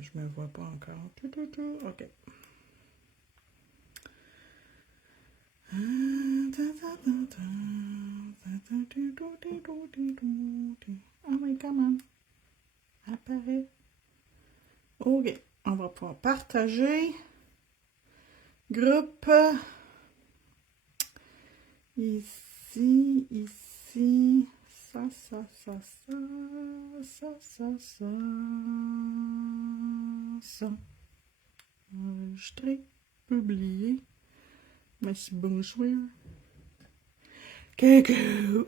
Je me vois pas encore. OK. Ah oui, comment? Apparaît. OK. On va pouvoir partager. Groupe. Ici, ici. Ça. Enregistrer. Publier. Merci, bonjour. Coucou.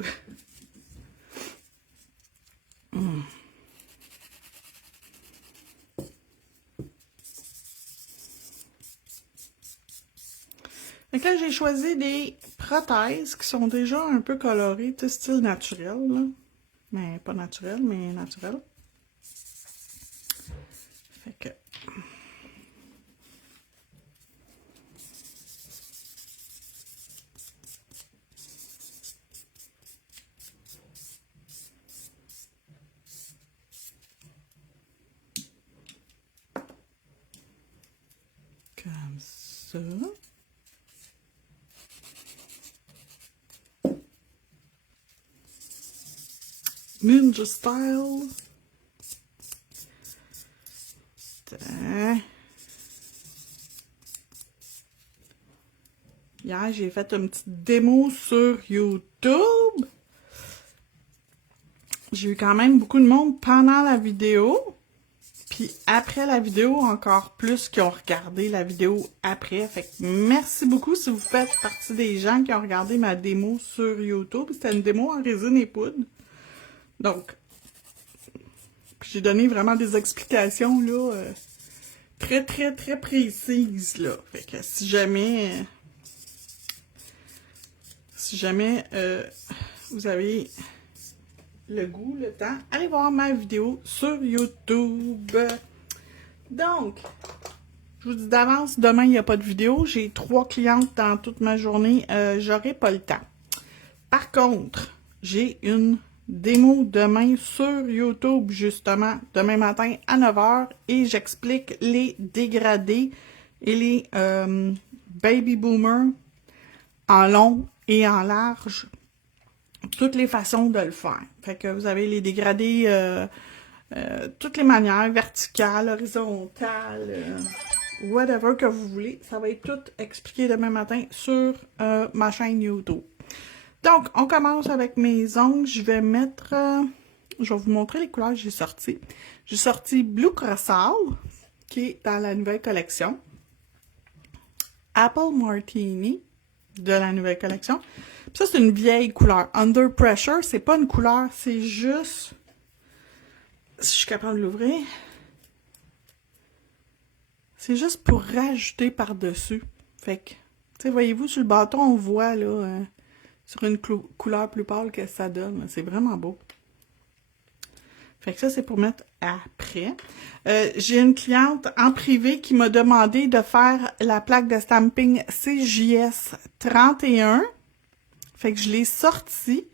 Donc là, j'ai choisi des prothèses qui sont déjà un peu colorées, tu sais, style naturel, là. Mais pas naturel, mais naturel. Fait que... Comme ça. Ninja style. Hier, j'ai fait une petite démo sur YouTube. J'ai eu quand même beaucoup de monde pendant la vidéo. Puis après la vidéo, encore plus qui ont regardé la vidéo après. Fait que merci beaucoup si vous faites partie des gens qui ont regardé ma démo sur YouTube. C'était une démo en résine et poudre. Donc, j'ai donné vraiment des explications là, très précises là. Fait que si jamais vous avez le goût, le temps, allez voir ma vidéo sur YouTube. Donc, je vous dis d'avance, demain, il n'y a pas de vidéo. J'ai 3 clientes dans toute ma journée. J'aurai pas le temps. Par contre, j'ai une démo demain sur YouTube, justement, demain matin à 9h. Et j'explique les dégradés et les baby boomers en long et en large. Toutes les façons de le faire. Fait que vous avez les dégradés, toutes les manières, verticales, horizontales, whatever que vous voulez. Ça va être tout expliqué demain matin sur ma chaîne YouTube. Donc, on commence avec mes ongles. Je vais vous montrer les couleurs que j'ai sorties. J'ai sorti Blue Crystal, qui est dans la nouvelle collection. Apple Martini, de la nouvelle collection. Puis ça, c'est une vieille couleur. Under Pressure, c'est pas une couleur, c'est juste... Si je suis capable de l'ouvrir... C'est juste pour rajouter par-dessus. Fait que, tu sais, voyez-vous, sur le bâton, on voit, là, sur une couleur plus pâle que ça donne. C'est vraiment beau. Fait que ça, c'est pour mettre après. J'ai une cliente en privé qui m'a demandé de faire la plaque de stamping CJS 31. Fait que je l'ai sortie.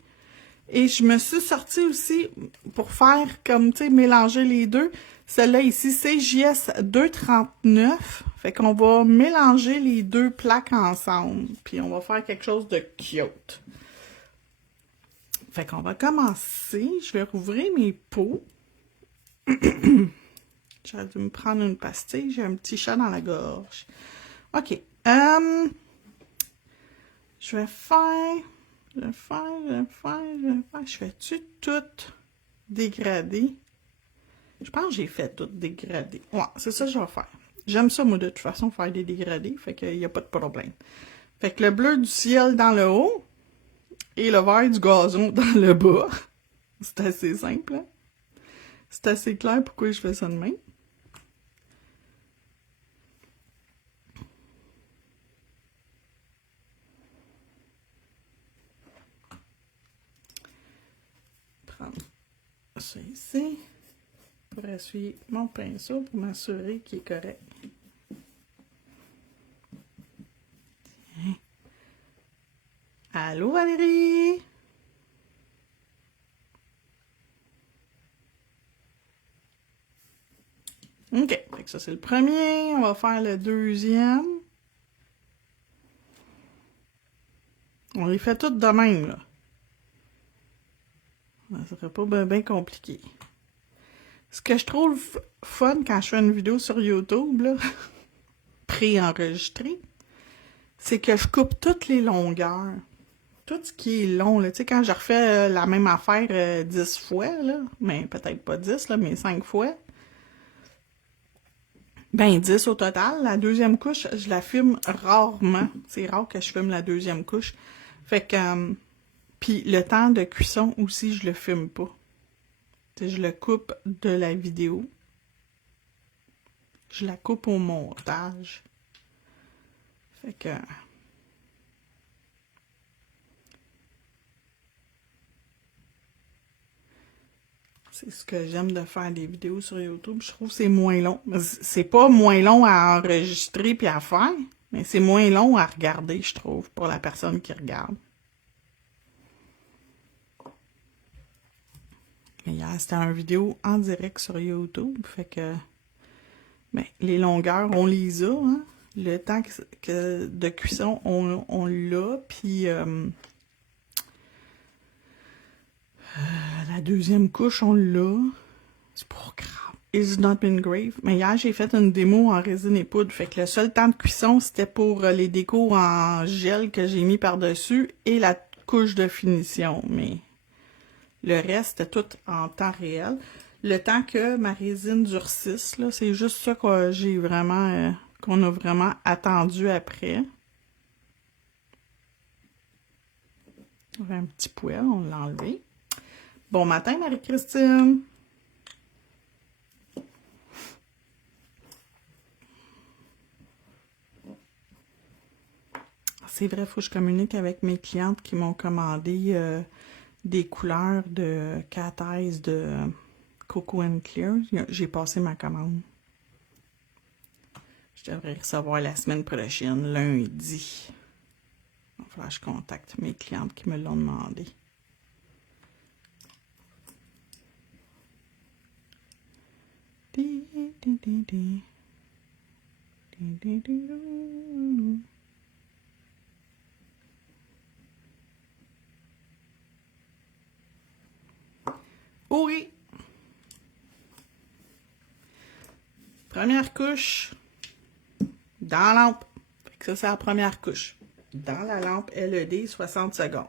Et je me suis sortie aussi pour faire comme, tu sais, mélanger les deux. Celle-là ici, CJS 239. Fait qu'on va mélanger les deux plaques ensemble. Puis on va faire quelque chose de cute. Fait qu'on va commencer. Je vais rouvrir mes pots. J'aurais dû me prendre une pastille. J'ai un petit chat dans la gorge. OK. Je vais faire... Je fais-tu tout dégradé? Je pense que j'ai fait tout dégradé. Ouais, c'est ça que je vais faire. J'aime ça, moi, de toute façon, faire des dégradés. Fait qu'il n'y a pas de problème. Fait que le bleu du ciel dans le haut et le vert du gazon dans le bas. C'est assez simple, hein? C'est assez clair pourquoi je fais ça de même. Prendre ça ici pour essuyer mon pinceau pour m'assurer qu'il est correct. Tiens. Allô Valérie? OK. Fait que ça, c'est le premier. On va faire le deuxième. On les fait toutes de même, là. Ça serait pas bien compliqué. Ce que je trouve fun quand je fais une vidéo sur YouTube, là, pré-enregistrée, c'est que je coupe toutes les longueurs. Tout ce qui est long, là. Tu sais, quand je refais la même affaire 10 fois, là, mais peut-être pas 10, là, mais 5 fois, ben 10 au total. La deuxième couche, je la filme rarement. C'est rare que je filme la deuxième couche. Fait que... puis le temps de cuisson aussi, je le filme pas. Tu sais, je le coupe de la vidéo. Je la coupe au montage. Fait que... c'est ce que j'aime de faire des vidéos sur YouTube. Je trouve que c'est moins long. C'est pas moins long à enregistrer puis à faire, mais c'est moins long à regarder, je trouve, pour la personne qui regarde. Mais hier, c'était une vidéo en direct sur YouTube, fait que ben, les longueurs, on les a, hein? Le temps de cuisson, on l'a, puis la deuxième couche, on l'a. C'est pas grave. It's not been grave. Mais hier, j'ai fait une démo en résine et poudre. Fait que le seul temps de cuisson, c'était pour les décos en gel que j'ai mis par-dessus et la couche de finition. Mais le reste, c'était tout en temps réel. Le temps que ma résine durcisse, là, c'est juste ça que j'ai vraiment, qu'on a vraiment attendu après. Il y avait un petit poêle, on l'a enlevé. Bon matin, Marie-Christine! C'est vrai, il faut que je communique avec mes clientes qui m'ont commandé des couleurs de Cat Eyes de Coco and Clear. J'ai passé ma commande. Je devrais recevoir la semaine prochaine, lundi. Il va falloir que je contacte mes clientes qui me l'ont demandé. Oui! Première couche dans la lampe. Fait que ça, c'est la première couche. Dans la lampe LED, 60 secondes.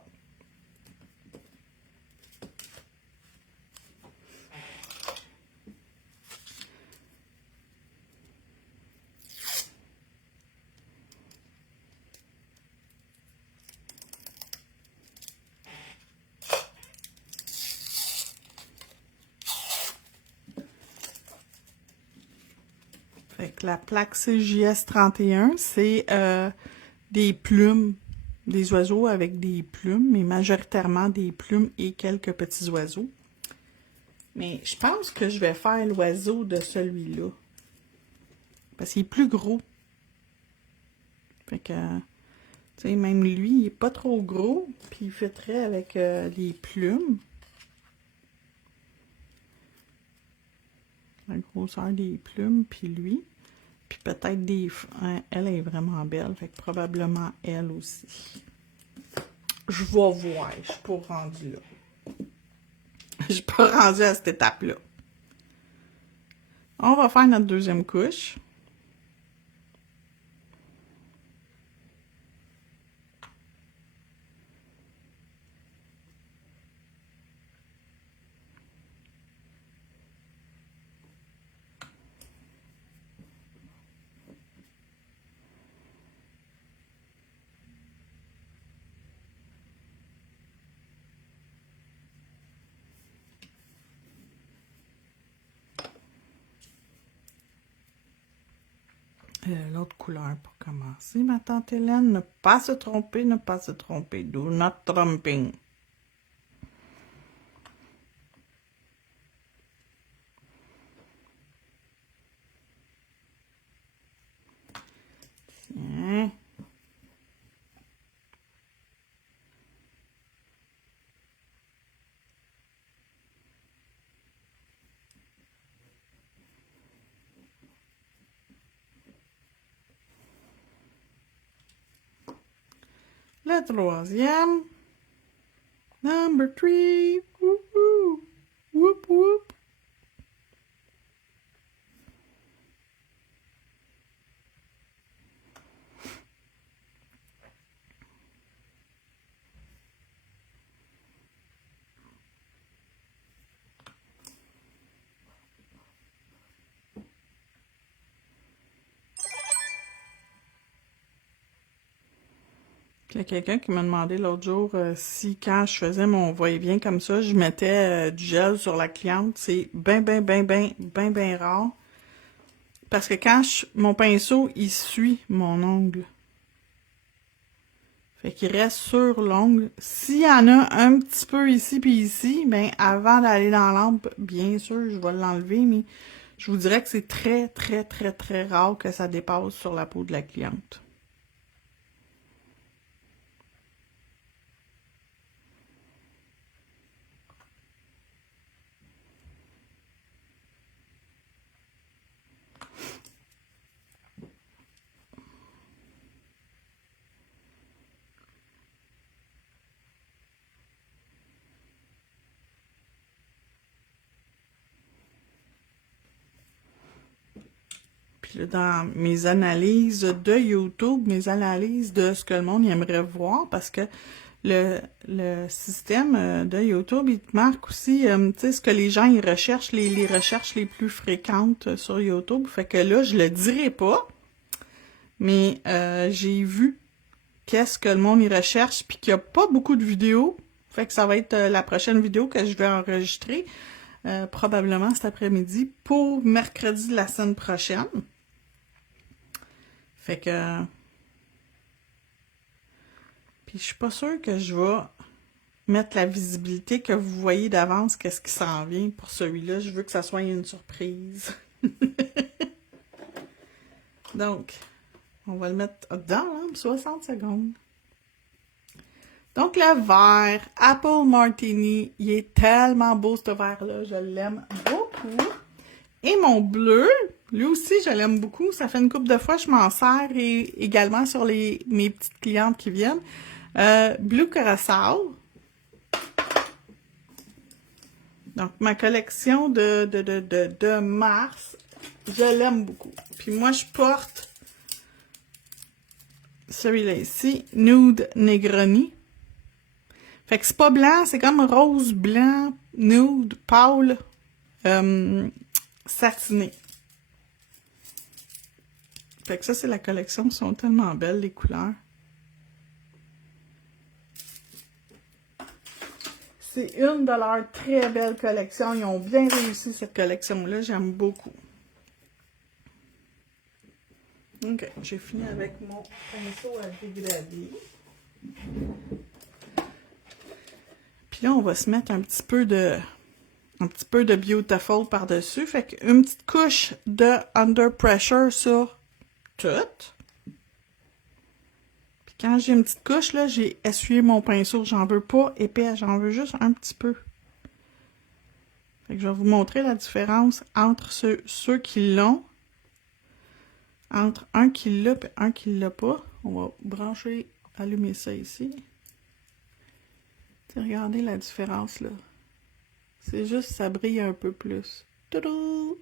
Fait que la plaque CJS 31, c'est des plumes, des oiseaux avec des plumes, mais majoritairement des plumes et quelques petits oiseaux. Mais je pense que je vais faire l'oiseau de celui-là. Parce qu'il est plus gros. Fait que, tu sais, même lui, il est pas trop gros, puis il fitterait avec les plumes. La grosseur des plumes, puis lui. Puis peut-être des... elle est vraiment belle, fait que probablement elle aussi. Je vais voir, je suis pas rendue là. Je suis pas rendue à cette étape-là. On va faire notre deuxième couche. L'autre couleur pour commencer, ma tante Hélène. Ne pas se tromper, ne pas se tromper. Do not trumping. Tiens. Le troisième. Number 3. Whoop, whoop, whoop. Il y a quelqu'un qui m'a demandé l'autre jour si quand je faisais mon va-et-vient comme ça, je mettais du gel sur la cliente. C'est ben rare. Parce que quand mon pinceau, il suit mon ongle. Fait qu'il reste sur l'ongle. S'il y en a un petit peu ici puis ici, ben avant d'aller dans l'ample, bien sûr, je vais l'enlever, mais je vous dirais que c'est très rare que ça dépasse sur la peau de la cliente. Puis là, dans mes analyses de YouTube, mes analyses de ce que le monde aimerait voir, parce que le système de YouTube, il te marque aussi, tu sais, ce que les gens ils recherchent, les recherches les plus fréquentes sur YouTube. Fait que là, je le dirai pas, mais j'ai vu qu'est-ce que le monde y recherche, puis qu'il n'y a pas beaucoup de vidéos. Fait que ça va être la prochaine vidéo que je vais enregistrer, probablement cet après-midi, pour mercredi de la semaine prochaine. Fait que... Puis je suis pas sûre que je vais mettre la visibilité que vous voyez d'avance, qu'est-ce qui s'en vient pour celui-là. Je veux que ça soit une surprise. Donc, on va le mettre dans 60 secondes. Donc, le vert, Apple Martini, il est tellement beau ce vert-là, je l'aime beaucoup. Et mon bleu, lui aussi, je l'aime beaucoup. Ça fait une couple de fois que je m'en sers et également sur mes petites clientes qui viennent. Blue Curaçao. Donc, ma collection de mars, je l'aime beaucoup. Puis moi, je porte celui-là ici, Nude Negroni. Fait que c'est pas blanc, c'est comme rose, blanc, nude, pâle, satiné. Fait que ça, c'est la collection. Ils sont tellement belles, les couleurs. C'est une de leurs très belles collections. Ils ont bien réussi cette collection-là. J'aime beaucoup. Ok, j'ai fini avec mon pinceau à dégrader. Puis là, on va se mettre un petit peu de Beautiful par-dessus. Fait qu'une petite couche de Under Pressure sur tout. Puis quand j'ai une petite couche, là, j'ai essuyé mon pinceau. J'en veux pas épais, j'en veux juste un petit peu. Fait que je vais vous montrer la différence entre ceux qui l'ont. Entre un qui l'a et un qui l'a pas. On va brancher, allumer ça ici. Regardez la différence là. C'est juste ça brille un peu plus. Tadou!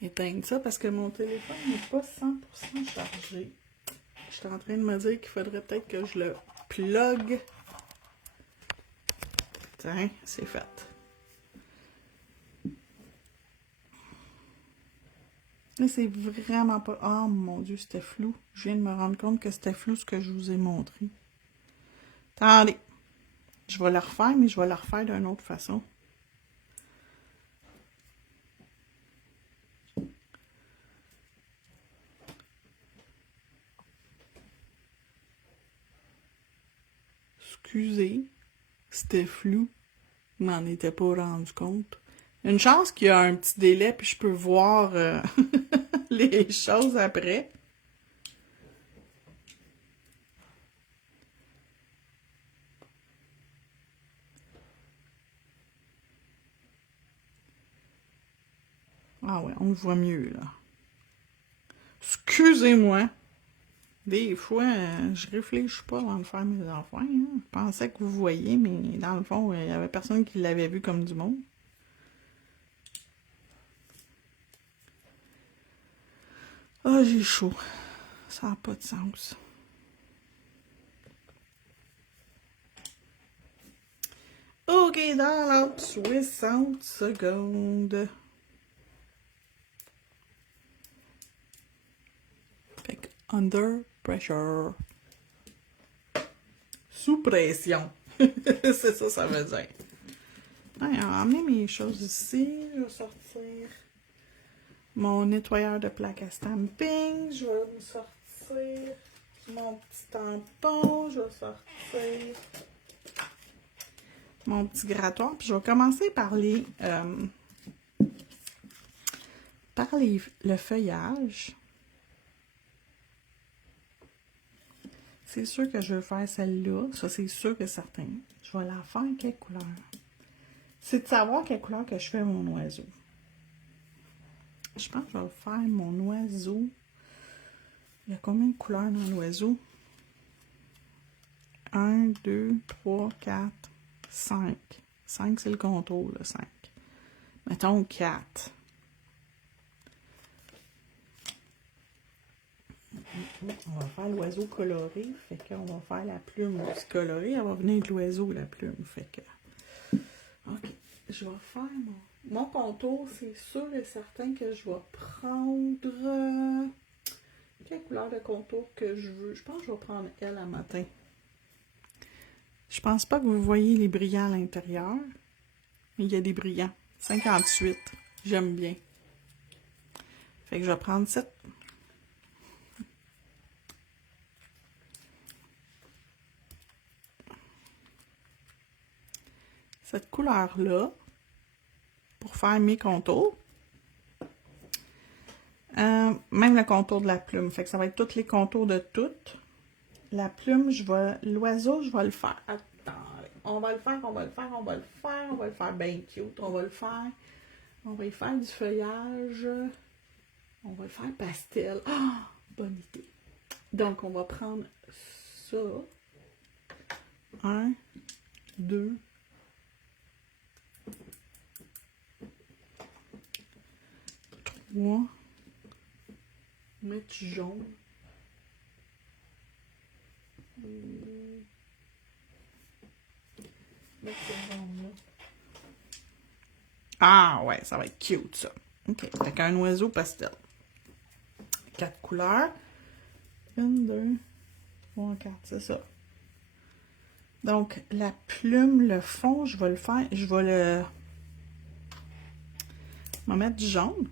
Éteindre ça parce que mon téléphone n'est pas 100% chargé. Je suis en train de me dire qu'il faudrait peut-être que je le plug. Tiens, c'est fait. Là, c'est vraiment pas... Oh mon Dieu, c'était flou. Je viens de me rendre compte que c'était flou ce que je vous ai montré. Attendez. Je vais le refaire, mais je vais le refaire d'une autre façon. Excusez, c'était flou. Je m'en étais pas rendu compte. Une chance qu'il y a un petit délai, puis je peux voir les choses après. Ah ouais, on le voit mieux, là. Excusez-moi. Des fois, je réfléchis pas avant de faire mes enfants. Hein. Je pensais que vous voyez, mais dans le fond, il y avait personne qui l'avait vu comme du monde. Ah, j'ai chaud. Ça n'a pas de sens. OK, dans l'autre 60 secondes. Fait que under pressure. Sous pression. C'est ça, ça veut dire. Ouais, on va emmener mes choses ici. Je vais sortir mon nettoyeur de plaques à stamping. Je vais me sortir mon petit tampon. Je vais sortir mon petit grattoir. Puis je vais commencer par le feuillage. C'est sûr que je vais faire celle-là. Ça, c'est sûr et certain. Je vais la faire quelle couleur? C'est de savoir quelle couleur que je fais mon oiseau. Je pense que je vais faire mon oiseau. Il y a combien de couleurs dans l'oiseau? 1, 2, 3, 4, 5. 5, c'est le contour, là, 5. Mettons 4. On va faire l'oiseau coloré, fait qu'on va faire la plume aussi colorée. Elle va venir de l'oiseau, la plume, fait que... OK, je vais faire mon contour, c'est sûr et certain que je vais prendre... Quelle couleur de contour que je veux? Je pense que je vais prendre elle à matin. Je pense pas que vous voyez les brillants à l'intérieur, mais il y a des brillants. 58, j'aime bien. Fait que je vais prendre cette... cette couleur-là pour faire mes contours. Même le contour de la plume. Fait que ça va être tous les contours de toutes. La plume, l'oiseau, je vais le faire. Attendez. On va le faire bien cute. On va y faire du feuillage. On va le faire pastel. Ah! Bonne idée. Donc, on va prendre ça. 1, 2, 3. Mettre jaune. Mettre ce jaune-là. Ah ouais, ça va être cute ça. OK, fait qu'un oiseau pastel. 4 couleurs. 1, 2, 3, 4, c'est ça. Donc, la plume, le fond, je vais mettre du jaune.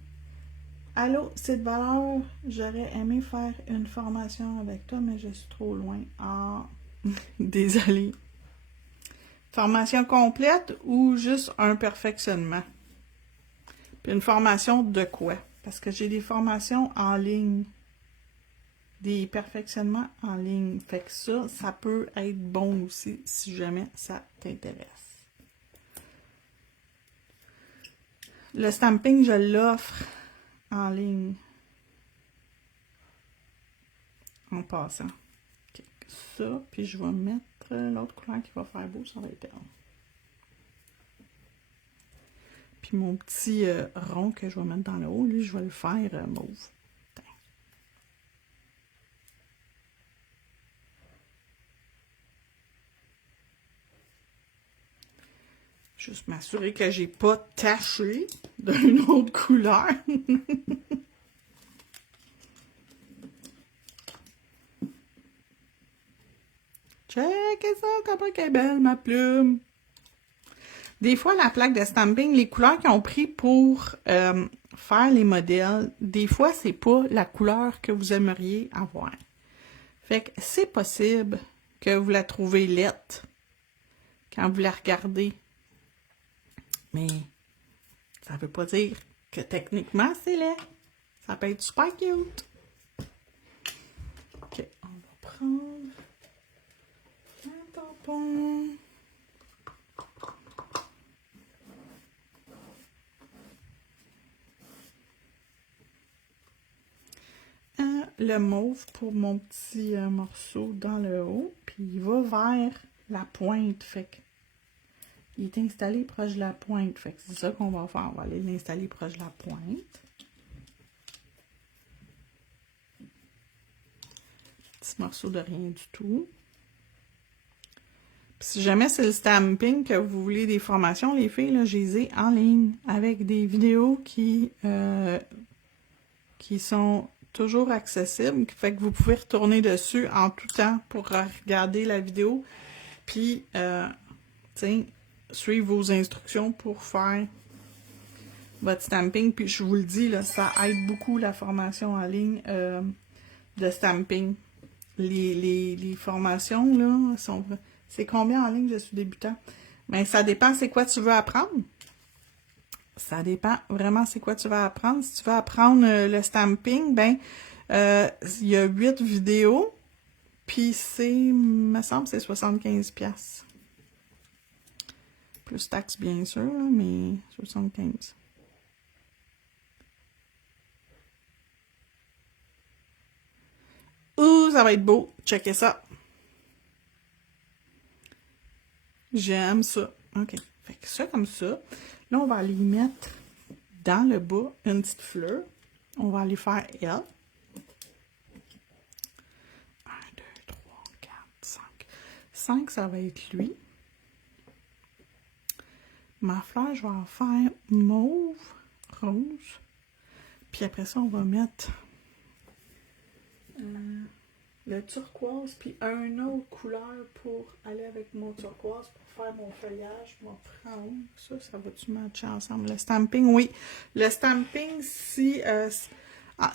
Allô, c'est de valeur. J'aurais aimé faire une formation avec toi, mais je suis trop loin. Ah, désolée. Formation complète ou juste un perfectionnement? Puis une formation de quoi? Parce que j'ai des formations en ligne. Des perfectionnements en ligne. Fait que ça peut être bon aussi si jamais ça t'intéresse. Le stamping, je l'offre en ligne. En passant. Okay. Ça, puis je vais mettre l'autre couleur qui va faire beau, ça va être elle. Puis mon petit rond que je vais mettre dans le haut, lui, je vais le faire mauve. Juste m'assurer que j'ai pas taché d'une autre couleur. Checkez ça, comment qu'elle est belle, ma plume. Des fois, la plaque de stamping, les couleurs qu'ils ont pris pour faire les modèles, des fois, c'est pas la couleur que vous aimeriez avoir. Fait que c'est possible que vous la trouvez laite quand vous la regardez. Mais ça veut pas dire que techniquement, c'est laid. Ça peut être super cute. OK, on va prendre un tampon. le mauve pour mon petit morceau dans le haut, puis il va vers la pointe, fait que il est installé proche de la pointe, fait que c'est ça qu'on va faire, on va aller l'installer proche de la pointe. Petit morceau de rien du tout. Puis si jamais c'est le stamping que vous voulez des formations, les filles, là, je les ai en ligne avec des vidéos qui sont toujours accessibles, fait que vous pouvez retourner dessus en tout temps pour regarder la vidéo, puis, suivre vos instructions pour faire votre stamping. Puis je vous le dis, là, ça aide beaucoup la formation en ligne de stamping. Les formations, là, sont... C'est combien en ligne, je suis débutant? Mais ça dépend c'est quoi tu veux apprendre. Ça dépend vraiment c'est quoi tu veux apprendre. Si tu veux apprendre le stamping, ben il y a 8 vidéos, puis c'est, me semble, c'est 75$. Plus taxes, bien sûr, là, mais 75. Ouh, ça va être beau. Checkez ça. J'aime ça. OK. Fait que ça comme ça. Là, on va aller mettre dans le bas une petite fleur. On va aller faire elle. 1, 2, 3, 4, 5. 5, ça va être lui. Ma fleur, je vais en faire mauve, rose. Puis après ça, on va mettre le turquoise, puis une autre couleur pour aller avec mon turquoise pour faire mon feuillage. Je vais prendre ça, ça va-tu matcher ensemble? Le stamping, oui. Le stamping, si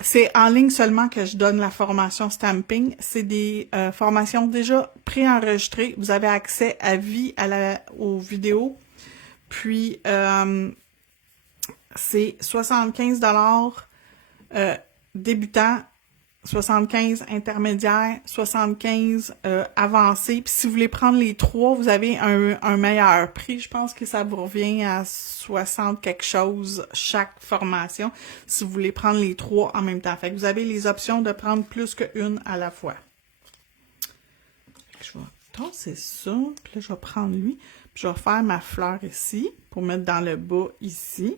c'est en ligne seulement que je donne la formation stamping. C'est des formations déjà préenregistrées. Vous avez accès à vie aux vidéos. Puis, c'est 75$ débutant, 75 intermédiaire, 75 avancé. Puis si vous voulez prendre les trois, vous avez un meilleur prix. Je pense que ça vous revient à 60 quelque chose chaque formation si vous voulez prendre les trois en même temps. Fait que vous avez les options de prendre plus qu'une à la fois. Je vais tasser ça. Puis là, je vais prendre lui. Puis je vais faire ma fleur ici pour mettre dans le bas ici.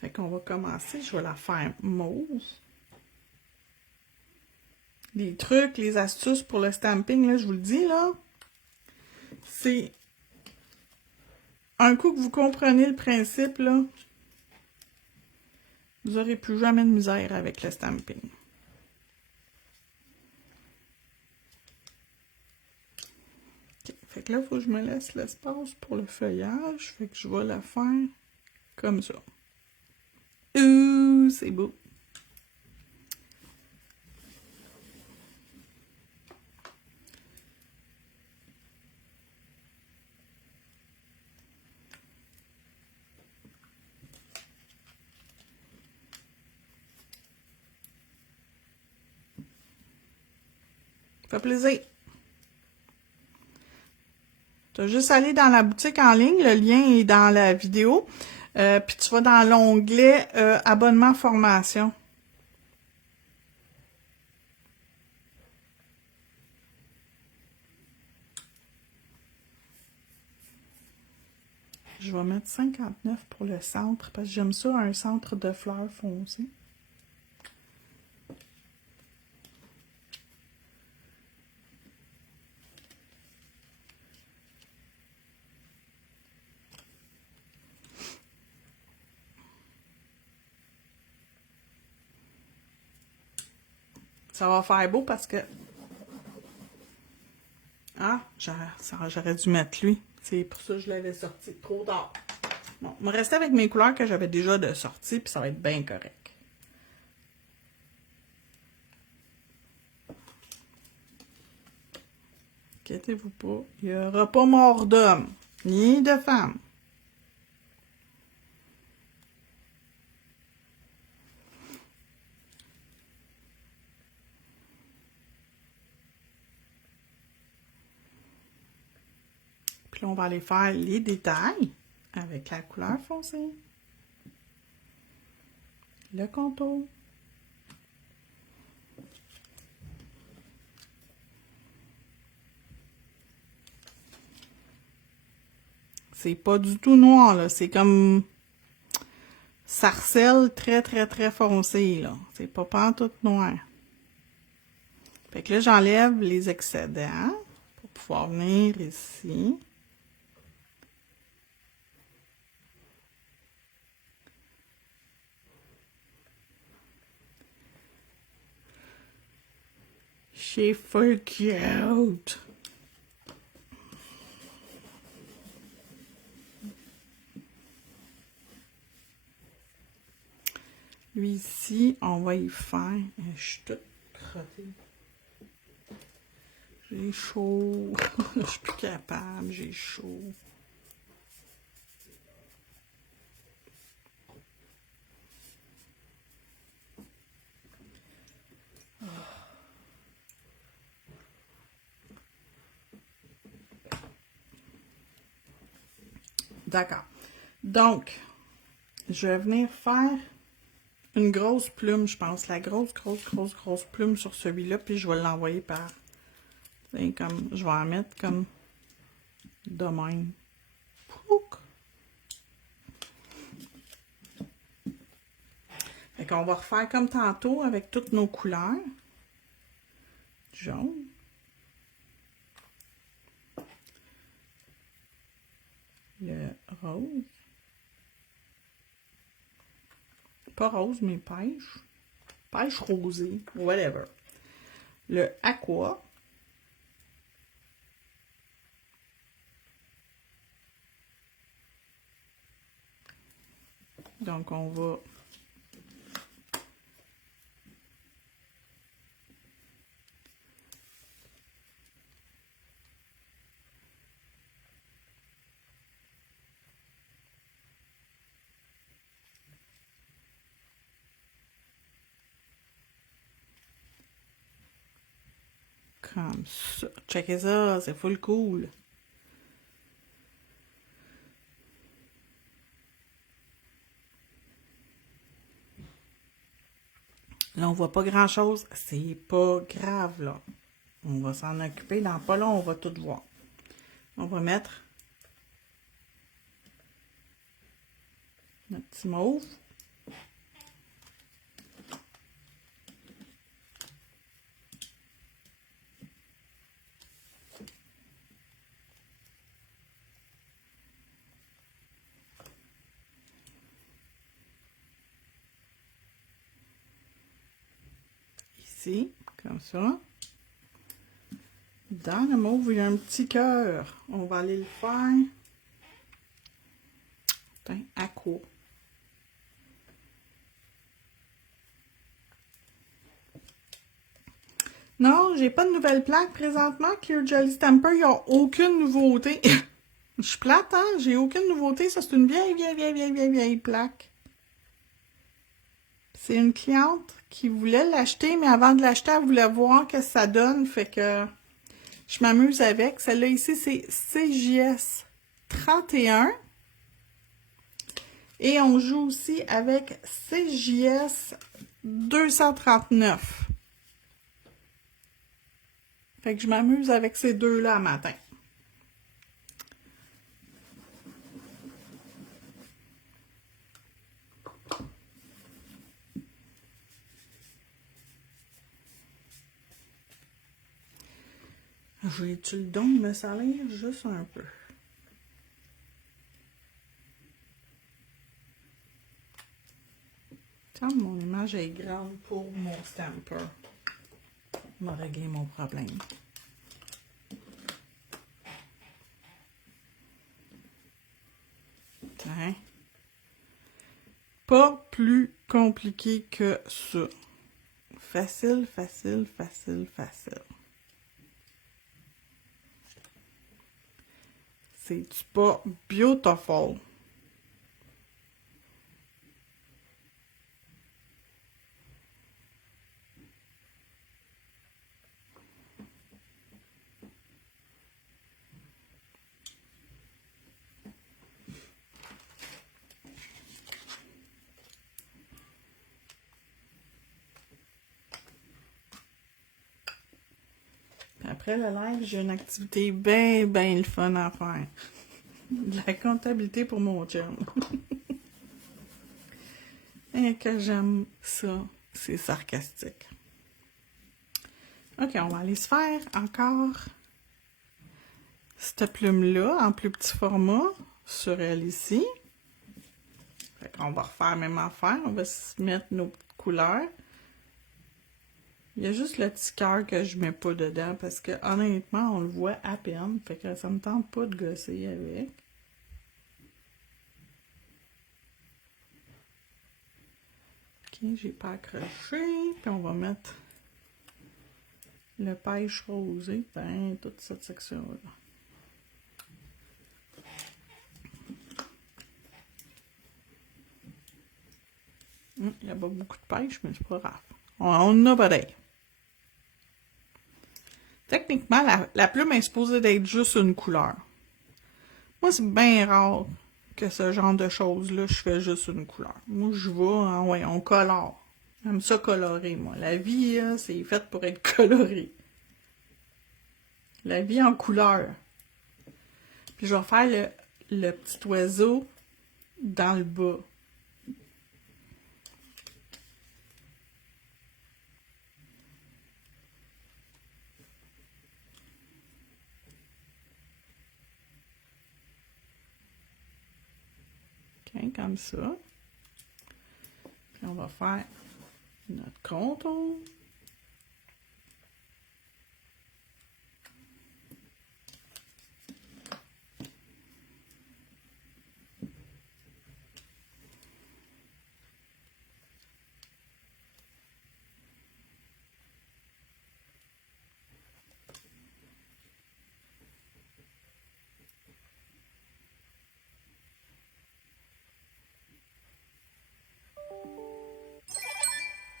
Fait qu'on va commencer, je vais la faire mauve. Les trucs, les astuces pour le stamping, là, je vous le dis, là, c'est un coup que vous comprenez le principe, là, vous n'aurez plus jamais de misère avec le stamping. Okay. Fait que là, il faut que je me laisse l'espace pour le feuillage. Fait que je vais la faire comme ça. Ouh, c'est beau. Ça fait plaisir. Tu as juste aller dans la boutique en ligne, le lien est dans la vidéo. Puis tu vas dans l'onglet abonnement formation. Je vais mettre 59 pour le centre parce que j'aime ça, un centre de fleurs foncées. Ça va faire beau parce que... Ah, j'aurais dû mettre lui. C'est pour ça que je l'avais sorti trop tard. Bon, je vais rester avec mes couleurs que j'avais déjà de sortie, puis ça va être bien correct. Inquiétez-vous pas, il n'y aura pas mort d'homme, ni de femme. Puis là, on va aller faire les détails avec la couleur foncée. Le contour. C'est pas du tout noir, là. C'est comme sarcelle très, très, très foncé, là. C'est pas pantoute noir. Fait que là, j'enlève les excédents pour pouvoir venir ici. C'est full cute. Lui ici, on va y faire. Je suis toute crottée. J'ai chaud. Je suis plus capable, j'ai chaud. D'accord. Donc, je vais venir faire une grosse plume, je pense. La grosse plume sur celui-là, puis je vais l'envoyer par... Comme, je vais en mettre comme de même. Pouc. Fait qu'on va refaire comme tantôt avec toutes nos couleurs. Jaune. Le rose. Pas rose, mais pêche. Pêche rosée. Whatever. Le aqua. Donc, on va... Comme ça. Checkez ça, c'est full cool. Là, on voit pas grand-chose. C'est pas grave, là. On va s'en occuper. Dans pas long, on va tout voir. On va mettre notre petit mauve. Ici, comme ça. Dans le mauve, il y a un petit cœur. On va aller le faire. Aqua. Non, j'ai pas de nouvelle plaque présentement. Clear Jelly Stamper, il n'y a aucune nouveauté. Je suis plate, hein? J'ai aucune nouveauté. Ça, c'est une vieille plaque. C'est une cliente qui voulait l'acheter, mais avant de l'acheter, elle voulait voir ce que ça donne. Fait que je m'amuse avec. Celle-là ici, c'est CJS 31. Et on joue aussi avec CJS 239. Fait que je m'amuse avec ces deux-là matin. J'ai-tu le don de me salir juste un peu? Quand mon image est grande pour mon stamper, m'a réglé mon problème. Hein? Pas plus compliqué que ça. Facile, facile, facile, facile. C'est-tu pas beautiful? Après le live, j'ai une activité bien le fun à faire. De la comptabilité pour mon chum. Et que j'aime ça. C'est sarcastique. OK, on va aller se faire encore cette plume-là en plus petit format sur elle ici. Fait qu'on va refaire la même affaire. On va se mettre nos petites couleurs. Il y a juste le petit cœur que je mets pas dedans parce que honnêtement, on le voit à peine. Fait que ça me tente pas de gosser avec. Ok, j'ai pas accroché. Puis on va mettre le pêche rosé dans toute cette section-là. Il n'y a pas beaucoup de pêche, mais c'est pas grave. On en a pareil. Techniquement, la plume est supposée d'être juste une couleur. Moi, c'est bien rare que ce genre de choses-là, je fais juste une couleur. Moi, je vais en, ouais, on colore. J'aime ça colorer, moi. La vie, c'est fait pour être coloré. La vie en couleur. Puis je vais faire le petit oiseau dans le bas. OK, comme ça. Puis on va faire notre contour.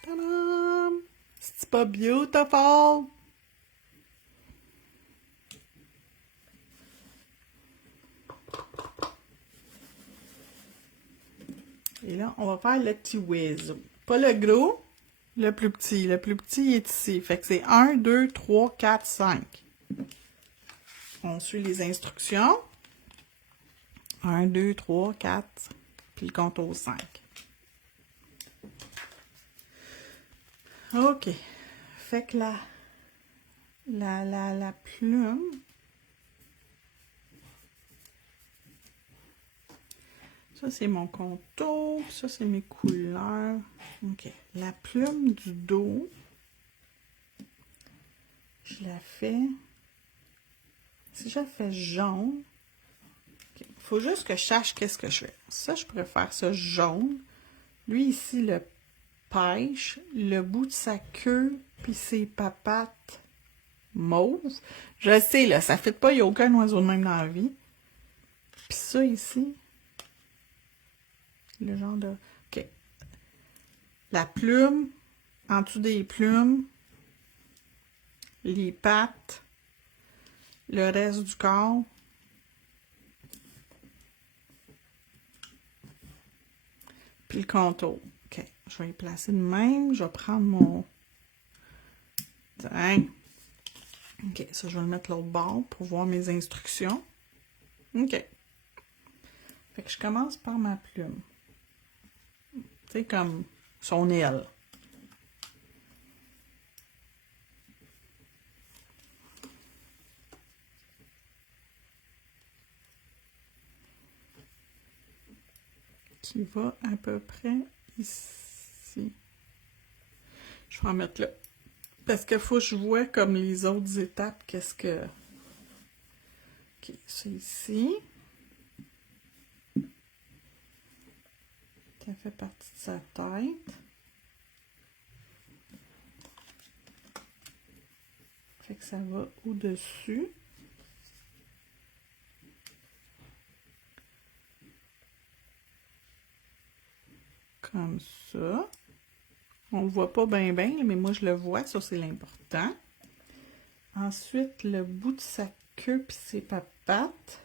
Tadam! C'est pas beautiful? Et là, on va faire le petit whiz. Pas le gros, le plus petit. Le plus petit est ici. Fait que c'est 1, 2, 3, 4, 5. On suit les instructions. 1, 2, 3, 4, puis le contour 5. OK. Fait que la plume, ça c'est mon contour, ça c'est mes couleurs. OK. La plume du dos, je la fais, si je la fais jaune, il faut juste que je sache qu'est-ce que je fais. Ça, je préfère ça jaune. Lui ici, le pêche, le bout de sa queue, puis ses papates mauve. Je sais, là, ça ne fit pas, il n'y a aucun oiseau de même dans la vie. Puis ça ici, le genre de... OK. La plume, en dessous des plumes, les pattes, le reste du corps. Puis le contour. OK. Je vais y placer de même. Je vais prendre mon... Tiens. OK. Ça, je vais le mettre l'autre bord pour voir mes instructions. OK. Fait que je commence par ma plume. Tu sais, comme son aile. Qui va à peu près ici. Je vais en mettre là. Parce qu'il faut que je vois comme les autres étapes, qu'est-ce que... OK, c'est ici. Ça fait partie de sa tête. Fait que ça va au-dessus. Comme ça. On le voit pas bien, mais moi je le vois, ça c'est l'important. Ensuite, le bout de sa queue puis ses papates.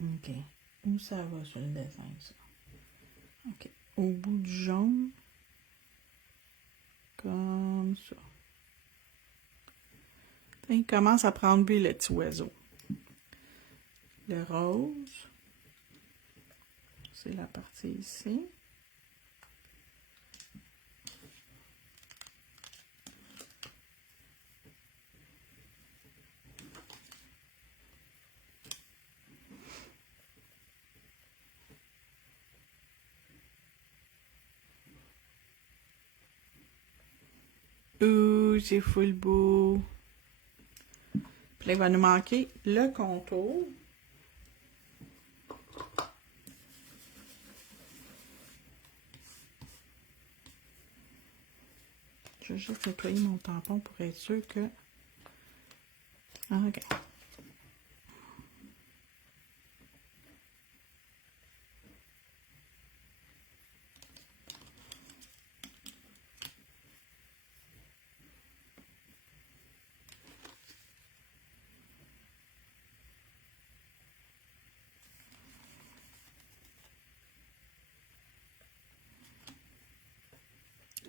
OK. Où ça va sur le dessin, ça? OK. Au bout du jaune. Comme ça. Et il commence à prendre vie, le petit oiseau. Le rose. C'est la partie ici. Ouh, c'est full beau. Puis là, il va nous manquer le contour. Je vais juste nettoyer mon tampon pour être sûr que... OK.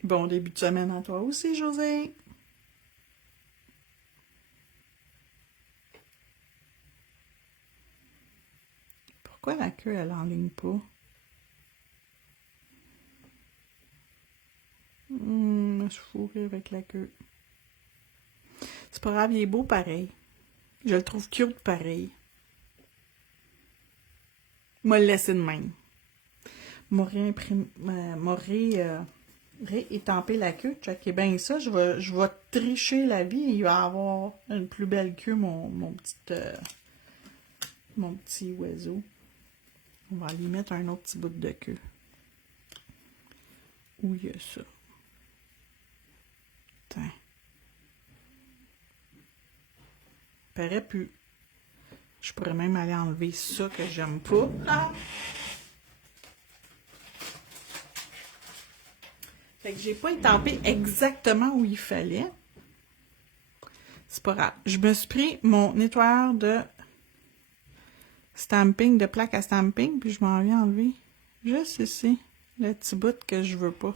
Bon début de semaine à toi aussi, José. Pourquoi la queue, elle enligne pas? Je suis fourrée avec la queue. C'est pas grave, il est beau pareil. Je le trouve cute pareil. Moi, le laisser de même. Réétamper la queue. Checkez bien ça. Je vais tricher la vie et il va avoir une plus belle queue, mon petit oiseau. On va lui mettre un autre petit bout de queue. Où il y a ça? Tiens. Paraît plus. Je pourrais même aller enlever ça que j'aime pas. Ah! Fait que j'ai pas étampé exactement où il fallait. C'est pas grave. Je me suis pris mon nettoyeur de stamping, de plaque à stamping, puis je m'en viens enlever juste ici, le petit bout que je veux pas.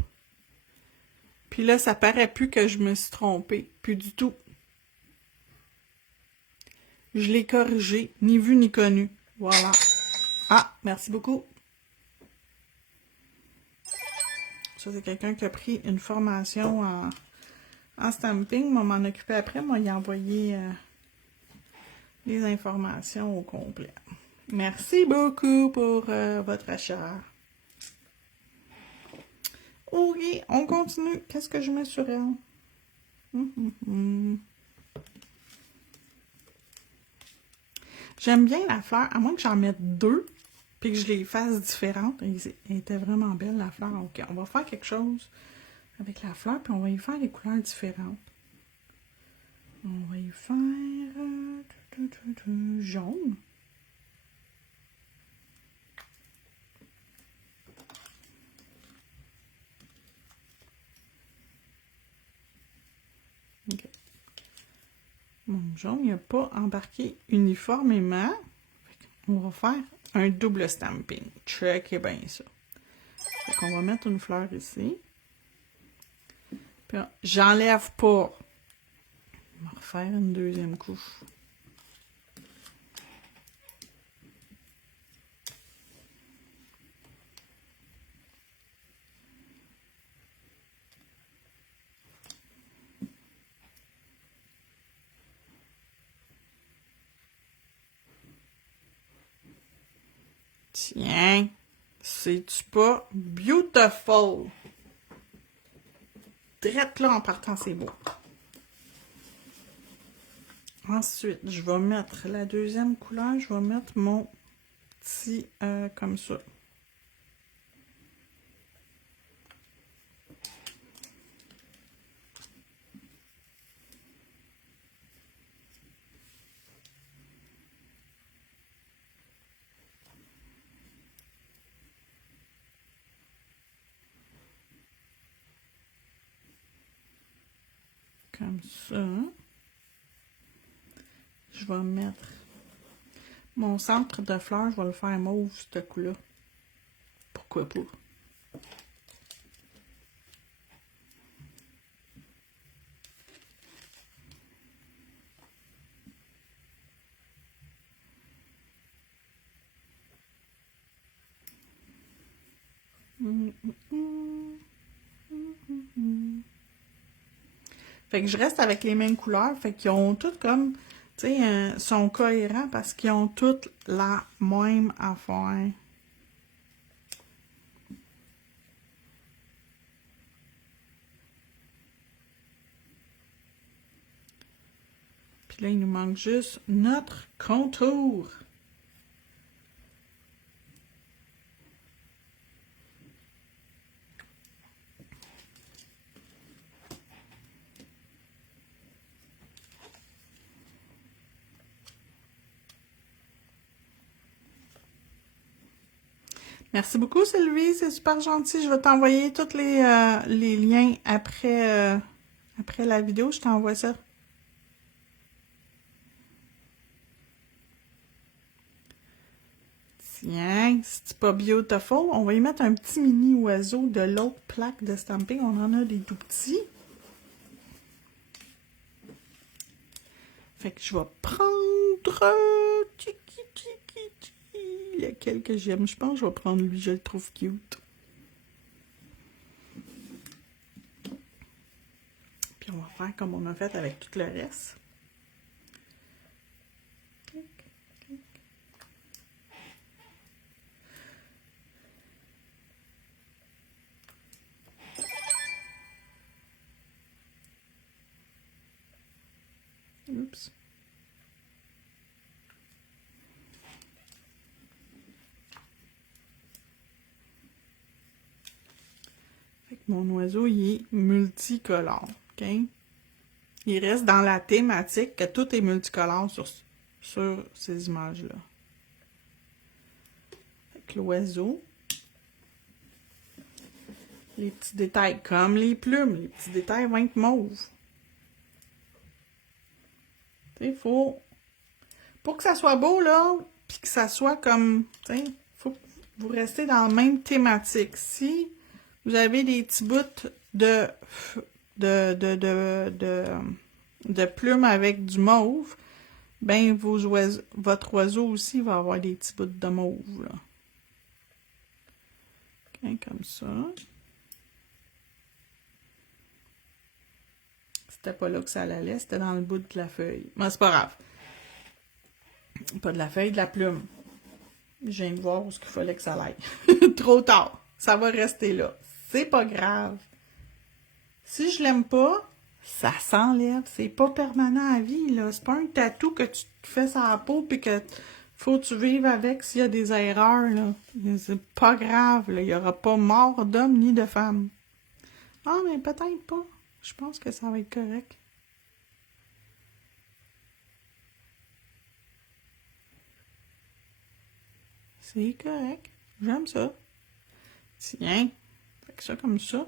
Puis là, ça paraît plus que je me suis trompée. Plus du tout. Je l'ai corrigé, ni vu ni connu. Voilà. Ah, merci beaucoup. Ça, c'est quelqu'un qui a pris une formation en stamping. Moi, m'en occuper après. Moi, il a envoyé les informations au complet. Merci beaucoup pour votre achat. Ok, on continue. Qu'est-ce que je mets sur elle? J'aime bien la fleur, à moins que j'en mette deux, puis que je les fasse différentes. Elle était vraiment belle, la fleur. Ok, on va faire quelque chose avec la fleur, puis on va y faire des couleurs différentes. On va y faire jaune. Ok. Mon jaune, il n'a pas embarqué uniformément. On va faire un double stamping. Checkez bien ça. On va mettre une fleur ici. Puis j'enlève pas. On va refaire une deuxième couche. Tiens, c'est-tu pas beautiful? Drette là en partant, c'est beau. Ensuite, je vais mettre la deuxième couleur, je vais mettre mon petit comme ça. Comme ça. Je vais mettre mon centre de fleurs, je vais le faire mauve, ce coup-là. Pourquoi pas? Fait que je reste avec les mêmes couleurs. Fait qu'ils ont toutes comme, tu sais, sont cohérents parce qu'ils ont toutes la même affaire. Puis là, il nous manque juste notre contour. Merci beaucoup, Sylvie. C'est super gentil. Je vais t'envoyer tous les liens après, après la vidéo. Je t'envoie ça. Tiens, c'est pas beautiful. On va y mettre un petit mini oiseau de l'autre plaque de stamping. On en a des tout petits. Fait que je vais prendre... Lequel que j'aime. Je pense que je vais prendre lui. Je le trouve cute. Puis on va faire comme on a fait avec tout le reste. Oups. Fait que mon oiseau, il est multicolore, OK? Il reste dans la thématique que tout est multicolore sur ces images-là. Fait que l'oiseau, les petits détails comme les plumes, les petits détails vont être mauves. Il faut, pour que ça soit beau, là, puis que ça soit comme, tu sais, faut que vous restez dans la même thématique. Si vous avez des petits bouts de plumes avec du mauve, ben votre oiseau aussi va avoir des petits bouts de mauve, là. Okay, comme ça. C'était pas là que ça allait, c'était dans le bout de la feuille. Mais c'est pas grave. Pas de la feuille, de la plume. Je viens de voir où il fallait que ça aille. Trop tard. Ça va rester là. C'est pas grave. Si je l'aime pas, ça s'enlève. C'est pas permanent à vie, là. C'est pas un tatou que tu te fais sur la peau puis que faut que tu vives avec s'il y a des erreurs, là. C'est pas grave, là. Il y aura pas mort d'homme ni de femme. Ah, mais peut-être pas. Je pense que ça va être correct. C'est correct. J'aime ça. Tiens. Fait que ça comme ça.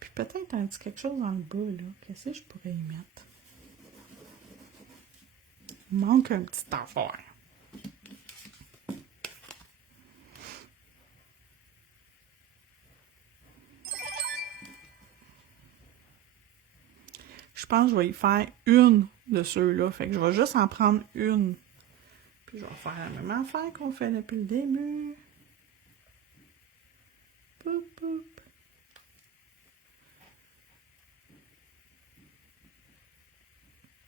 Puis peut-être un petit quelque chose dans le bas, là. Qu'est-ce que je pourrais y mettre? Il manque un petit affaire. Je pense que je vais y faire une de ceux-là. Fait que je vais juste en prendre une. Puis je vais faire la même affaire qu'on fait depuis le début. Poup, poup.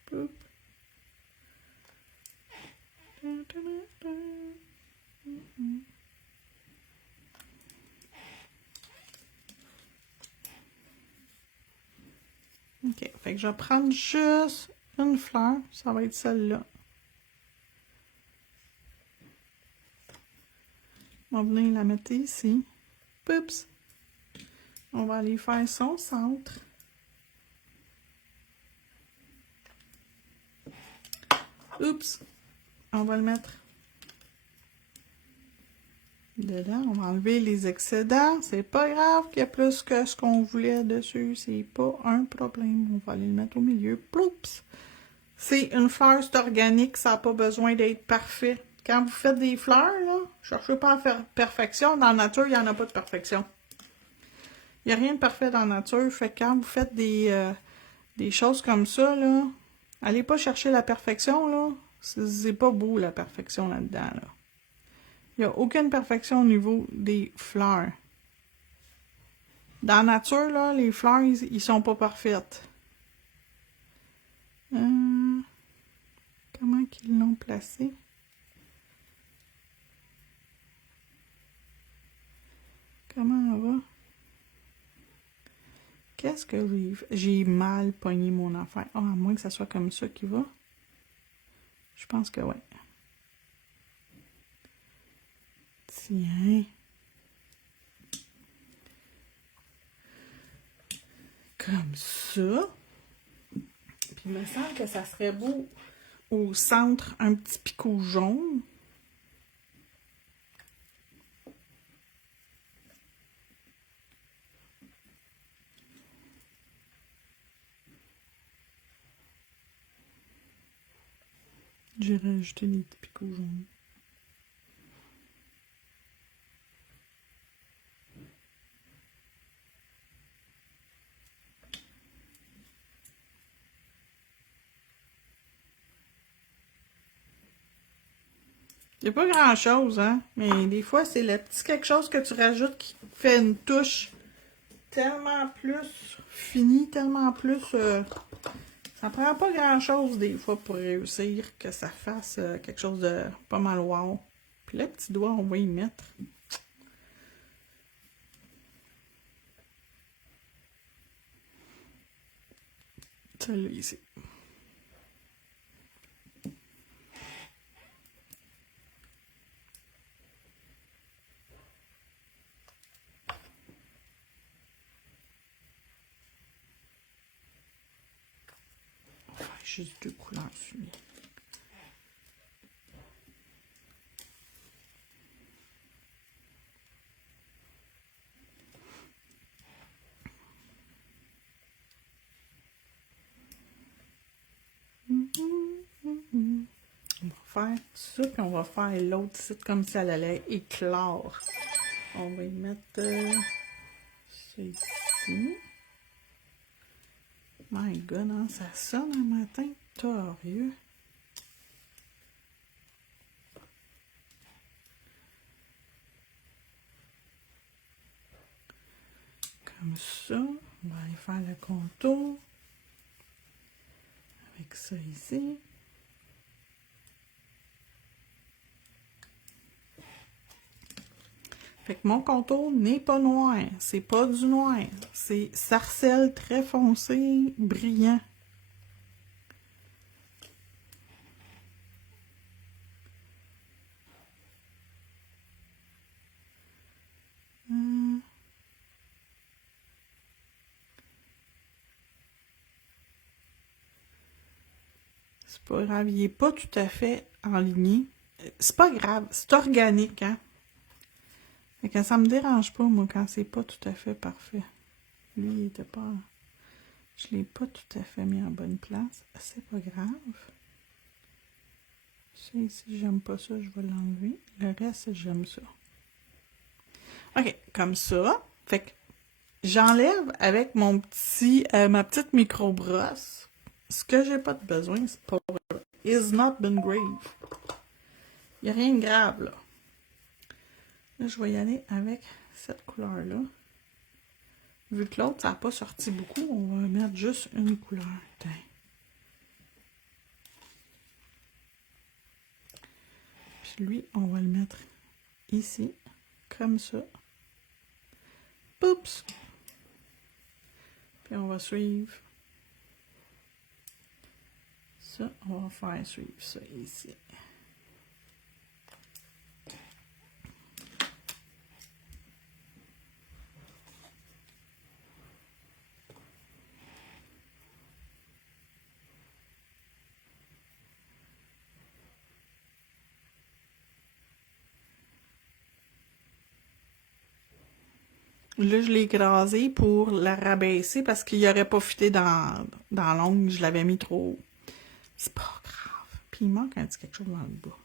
Poup. OK. Fait que je vais prendre juste une fleur. Ça va être celle-là. On va venir la mettre ici. Poups. On va aller faire son centre. Oups. On va le mettre dedans. On va enlever les excédents. C'est pas grave qu'il y a plus que ce qu'on voulait dessus. C'est pas un problème. On va aller le mettre au milieu. Oups. C'est une fleur, c'est organique. Ça n'a pas besoin d'être parfait. Quand vous faites des fleurs, là, cherchez pas à faire perfection. Dans la nature, il n'y en a pas de perfection. Il n'y a rien de parfait dans la nature. Fait que quand vous faites des choses comme ça, là, allez pas chercher la perfection, là. C'est pas beau, la perfection là-dedans, là. Il n'y a aucune perfection au niveau des fleurs. Dans la nature, là, les fleurs, ils sont pas parfaites. Comment qu'ils l'ont placé? Comment on va? Qu'est-ce que j'ai mal pogné mon affaire? Ah, à moins que ça soit comme ça qui va. Je pense que ouais. Tiens. Comme ça. Puis il me semble que ça serait beau au centre un petit picot jaune. J'ai rajouté des petits picots jaunes. C'est pas grand-chose, hein? Mais des fois, c'est le petit quelque chose que tu rajoutes qui fait une touche tellement plus finie, tellement plus... ça prend pas grand-chose des fois pour réussir que ça fasse quelque chose de pas mal wow. Puis le petit doigt, on va y mettre. Celui-là ici. On va faire juste 2 couleurs sur lui. On va faire ça, puis on va faire l'autre site comme si elle allait éclore. On va y mettre ça ici. My God, hein, ça sonne un matin torieux. Comme ça, on va aller faire le contour. Avec ça ici. Fait que mon contour n'est pas noir. C'est pas du noir. C'est sarcelle très foncé, brillant. C'est pas grave. Il est pas tout à fait enligné. C'est pas grave. C'est organique, hein. Fait que ça me dérange pas, moi, quand c'est pas tout à fait parfait. Lui, il était pas... Je l'ai pas tout à fait mis en bonne place. C'est pas grave. Ça, ici, j'aime pas ça, je vais l'enlever. Le reste, j'aime ça. OK, comme ça. Fait que j'enlève avec mon petit, ma petite micro-brosse. Ce que j'ai pas de besoin, c'est pas... Is not been grave. Il n'y a rien de grave, là. Là, je vais y aller avec cette couleur-là. Vu que l'autre, ça n'a pas sorti beaucoup, on va mettre juste une couleur. Tiens. Puis lui, on va le mettre ici, comme ça. Oups! Puis on va suivre ça. On va faire suivre ça ici. Là, je l'ai écrasé pour la rabaisser parce qu'il n'aurait pas fité dans l'ongle. Je l'avais mis trop haut. C'est pas grave. Puis il manque un petit quelque chose dans le bas.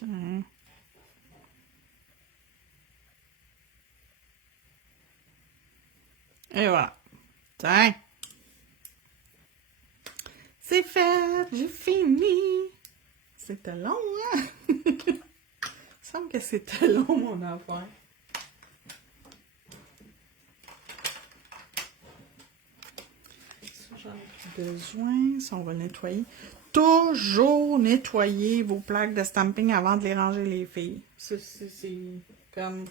Tiens. Et voilà. Tiens. C'est fait, j'ai fini. C'était long, hein? Il me semble que c'était long, mon affaire. Ça, j'en ai besoin. Ça, on va nettoyer. Toujours nettoyer vos plaques de stamping avant de les ranger, les filles. C'est comme...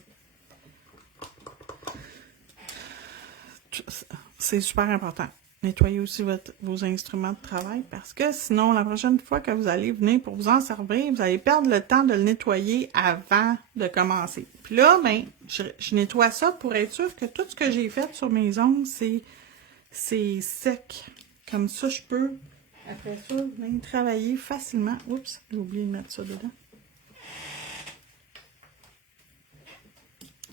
C'est super important. Nettoyez aussi vos instruments de travail parce que sinon, la prochaine fois que vous allez venir pour vous en servir, vous allez perdre le temps de le nettoyer avant de commencer. Puis là, ben, je nettoie ça pour être sûr que tout ce que j'ai fait sur mes ongles, c'est sec. Comme ça, je peux, après ça, venir travailler facilement. Oups, j'ai oublié de mettre ça dedans.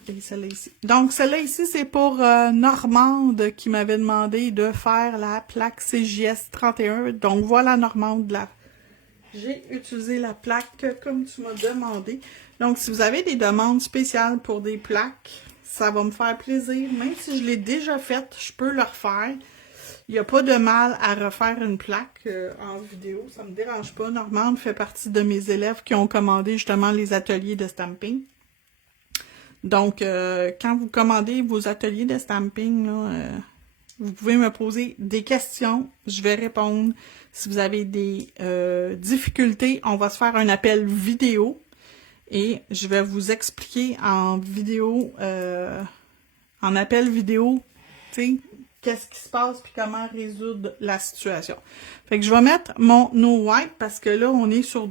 Et celle-là ici. Donc, celle-là ici, c'est pour Normande qui m'avait demandé de faire la plaque CJS 31. Donc, voilà Normande. J'ai utilisé la plaque comme tu m'as demandé. Donc, si vous avez des demandes spéciales pour des plaques, ça va me faire plaisir. Même si je l'ai déjà faite, je peux le refaire. Il n'y a pas de mal à refaire une plaque en vidéo. Ça ne me dérange pas. Normande fait partie de mes élèves qui ont commandé justement les ateliers de stamping. Donc, quand vous commandez vos ateliers de stamping, là, vous pouvez me poser des questions. Je vais répondre. Si vous avez des difficultés, on va se faire un appel vidéo et je vais vous expliquer en vidéo, en appel vidéo, tu sais, qu'est-ce qui se passe puis comment résoudre la situation. Fait que je vais mettre mon No White parce que là, on est sur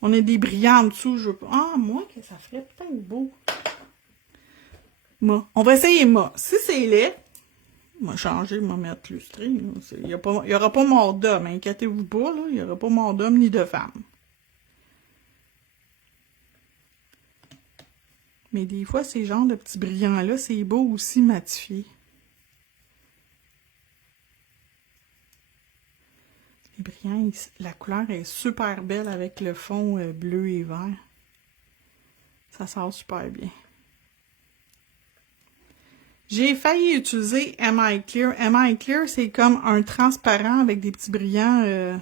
on est des brillants en dessous. Moi, que ça ferait peut-être beau. On va essayer moi. Si c'est laid, on va changer, on va mettre lustré. Il n'y aura pas mort d'homme, inquiétez-vous pas, là. Il n'y aura pas mort d'homme ni de femme. Mais des fois, ces genres de petits brillants-là, c'est beau aussi matifié. Les brillants, la couleur est super belle avec le fond bleu et vert. Ça sort super bien. J'ai failli utiliser MI Clear. MI Clear, c'est comme un transparent avec des petits brillants.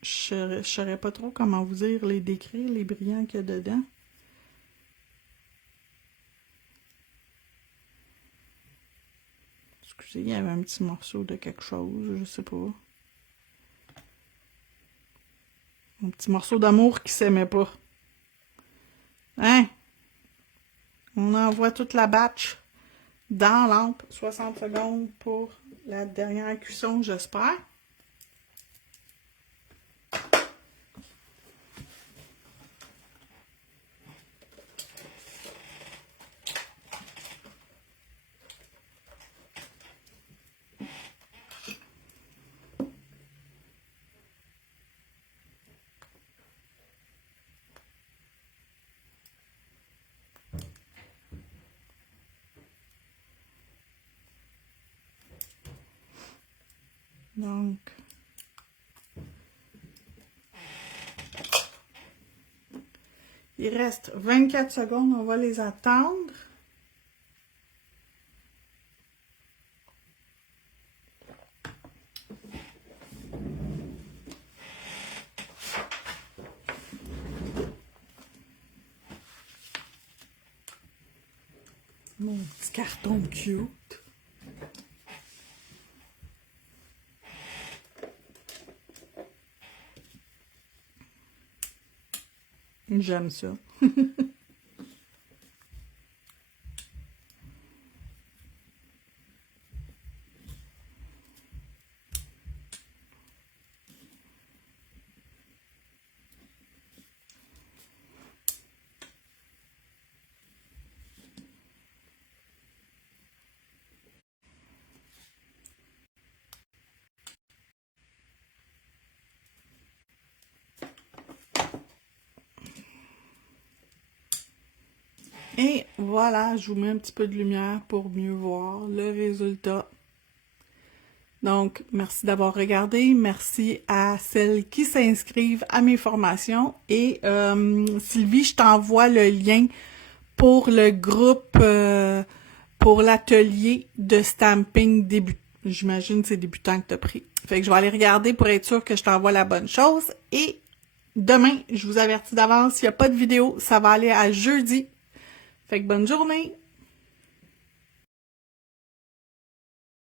Je ne saurais pas trop comment vous dire, les décrire, les brillants qu'il y a dedans. Excusez, il y avait un petit morceau de quelque chose, je sais pas. Un petit morceau d'amour qui s'aimait pas. Hein? On envoie toute la batch dans la lampe, 60 secondes pour la dernière cuisson, j'espère. Donc, il reste 24 secondes, on va les attendre. Mon petit carton cute. J'aime ça. Et voilà, je vous mets un petit peu de lumière pour mieux voir le résultat. Donc, merci d'avoir regardé. Merci à celles qui s'inscrivent à mes formations. Et Sylvie, je t'envoie le lien pour le groupe, pour l'atelier de stamping début. J'imagine que c'est débutant que tu as pris. Fait que je vais aller regarder pour être sûr que je t'envoie la bonne chose. Et demain, je vous avertis d'avance, s'il n'y a pas de vidéo, ça va aller à jeudi. Fait que bonne journée!